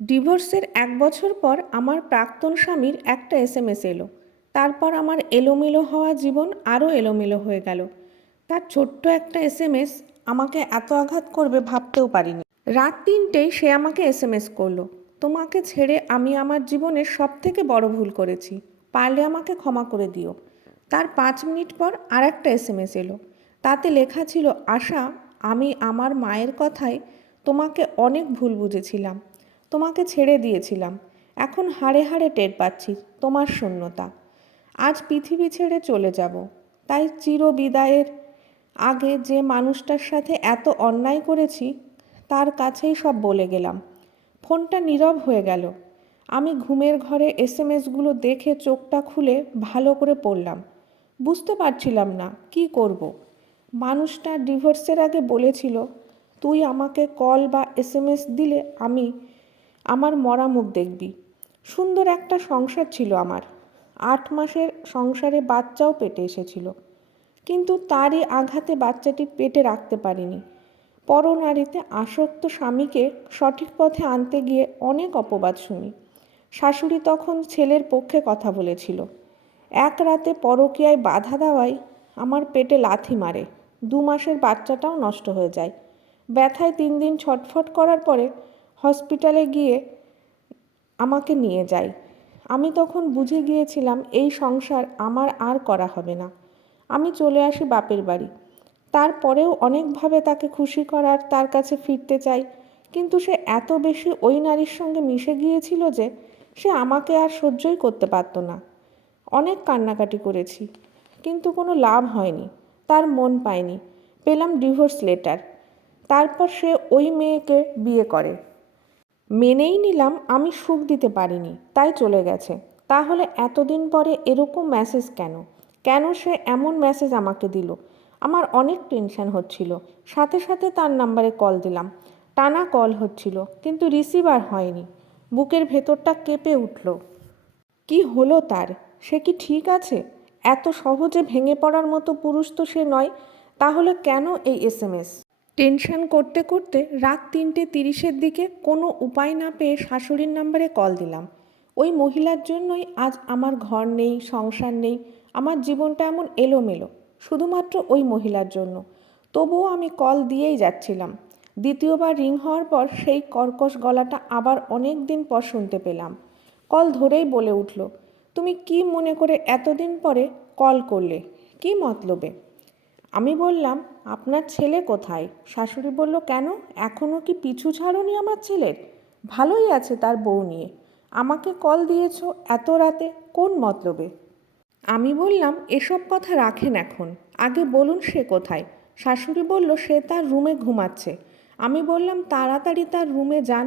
ডিভোর্সের ১ বছর পর আমার প্রাক্তন স্বামীর একটা এসএমএস এলো। তারপর আমার এলোমেলো হওয়া জীবন আরও এলোমেলো হয়ে গেল। তার ছোট্ট একটা এসএমএস আমাকে এত আঘাত করবে ভাবতেও পারিনি। রাত ৩টেয় সে আমাকে এসএমএস করলো, তোমাকে ছেড়ে আমি আমার জীবনের সবথেকে বড় ভুল করেছি, পারলে আমাকে ক্ষমা করে দিও। তার ৫ মিনিট পর আর একটা এসএমএস এলো। তাতে লেখা ছিল, আশা, আমি আমার মায়ের কথায় তোমাকে অনেক ভুল বুঝেছিলাম, তোমাকে ছেড়ে দিয়েছিলাম। এখন হাড়ে হাড়ে টের পাচ্ছি তোমার শূন্যতা। আজ পৃথিবী ছেড়ে চলে যাব, তাই চির বিদায়ের আগে যে মানুষটার সাথে এত অন্যায় করেছি তার কাছেই সব বলে গেলাম। ফোনটা নীরব হয়ে গেল। আমি ঘুমের ঘরে এসএমএসগুলো দেখে চোখটা খুলে ভালো করে পড়লাম। বুঝতে পারছিলাম না কি করব। মানুষটা ডিভোর্সের আগে বলেছিল, তুই আমাকে কল বা এসএমএস দিলে আমি আমার মরা মুখ দেখবি। সুন্দর একটা সংসার ছিল আমার। ৮ মাসের সংসারে বাচ্চাও পেটে এসেছিল, কিন্তু তারই আঘাতে বাচ্চাটি পেটে রাখতে পারিনি। পরনারীতে আসক্ত স্বামীকে সঠিক পথে আনতে গিয়ে অনেক অপবাদ শুনি। শাশুড়ি তখন ছেলের পক্ষে কথা বলেছিল। এক রাতে পরকীয়ায় বাধা দেওয়ায় আমার পেটে লাথি মারে, ২ মাসের বাচ্চাটাও নষ্ট হয়ে যায়। ব্যথায় ৩ দিন ছটফট করার পরে হসপিটালে গিয়ে আমাকে নিয়ে যায়। আমি তখন বুঝে গিয়েছিলাম এই সংসার আমার আর করা হবে না। আমি চলে আসি বাপের বাড়ি। তারপরেও অনেকভাবে তাকে খুশি করার, তার কাছে ফিরতে চাই, কিন্তু সে এত বেশি ওই নারীর সঙ্গে মিশে গিয়েছিল যে সে আমাকে আর সহ্যই করতে পারত না। অনেক কান্নাকাটি করেছি, কিন্তু কোনো লাভ হয়নি। তার মন পায়নি। পেলাম ডিভোর্স লেটার। তারপর সে ওই মেয়েকে বিয়ে করে। মেনেই নিলাম আমি সুখ দিতে পারিনি, তাই চলে গেছে। তাহলে এতদিন পরে এরকম মেসেজ কেন? কেন সে এমন মেসেজ আমাকে দিল? আমার অনেক টেনশন হচ্ছিল। সাথে সাথে তার নাম্বারে কল দিলাম। টানা কল হচ্ছিল, কিন্তু রিসিভার হয়নি। বুকের ভেতরটা কেঁপে উঠল। কি হলো তার? সে কি ঠিক আছে? এত সহজে ভেঙে পড়ার মতো পুরুষ তো সে নয়। তাহলে কেন এই এসএমএস? টেনশন করতে করতে রাত ৩:৩০-এর দিকে কোনো উপায় না পেয়ে শাশুড়ির নাম্বারে কল দিলাম। ওই মহিলার জন্যই আজ আমার ঘর নেই, সংসার নেই, আমার জীবনটা এমন এলোমেলো, শুধুমাত্র ওই মহিলার জন্য। তবুও আমি কল দিয়েই যাচ্ছিলাম। দ্বিতীয়বার রিং হওয়ার পর সেই কর্কশ গলাটা আবার অনেক দিন পর শুনতে পেলাম। কল ধরেই বলে উঠল, তুমি কি মনে করে এতদিন পরে কল করলে? কি মতলবে? আমি বললাম, আপনার ছেলে কোথায়? শাশুড়ি বলল, কেন, এখনও কি পিছু ছাড়োনি আমার ছেলের? ভালোই আছে তার বউ নিয়ে। আমাকে কল দিয়েছ এত রাতে কোন মতলবে? আমি বললাম, এসব কথা রাখেন এখন, আগে বলুন সে কোথায়। শাশুড়ি বলল, সে তার রুমে ঘুমাচ্ছে। আমি বললাম, তাড়াতাড়ি তার রুমে যান,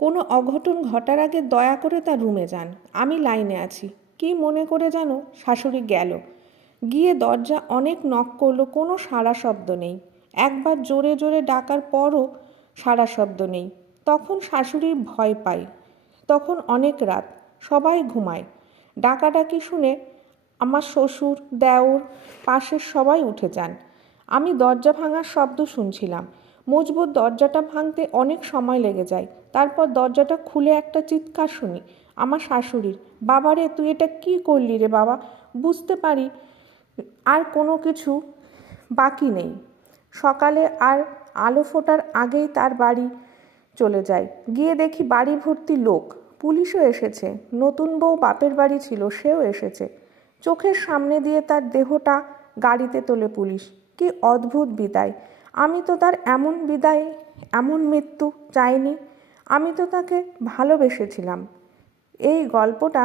কোনো অঘটন ঘটার আগে দয়া করে তার রুমে যান, আমি লাইনে আছি। কি মনে করে যেন শাশুড়ি গেল। গিয়ে দরজা অনেক নক করলো, কোনো সাড়া শব্দ নেই। একবার জোরে জোরে ডাকার পরও সাড়া শব্দ নেই। তখন শাশুড়ি ভয় পায়। তখন অনেক রাত, সবাই ঘুমায়। ডাকাডাকি শুনে আমার শ্বশুর, দেওর, পাশের সবাই উঠে যান। আমি দরজা ভাঙার শব্দ শুনছিলাম। মজবুত দরজাটা ভাঙতে অনেক সময় লেগে যায়। তারপর দরজাটা খুলে একটা চিৎকার শুনি আমার শাশুড়ির, বাবারে তুই এটা কি করলি রে বাবা? বুঝতে পারি আর কোনো কিছু বাকি নেই। সকালে আর আলো ফোটার আগেই তার বাড়ি চলে যায়। গিয়ে দেখি বাড়ি ভর্তি লোক, পুলিশও এসেছে। নতুন বউ বাপের বাড়ি ছিল, সেও এসেছে। চোখের সামনে দিয়ে তার দেহটা গাড়িতে তোলে পুলিশ। কি অদ্ভুত বিদায়! আমি তো তার এমন বিদায়, এমন মৃত্যু চাইনি। আমি তো তাকে ভালোবেসেছিলাম। এই গল্পটা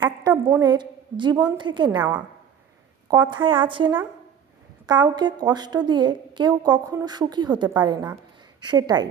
একটা বোনের জীবন থেকে নেওয়া। কথায় আছে না, কাউকে কষ্ট দিয়ে কেউ কখনো সুখী হতে পারে না, সেটাই।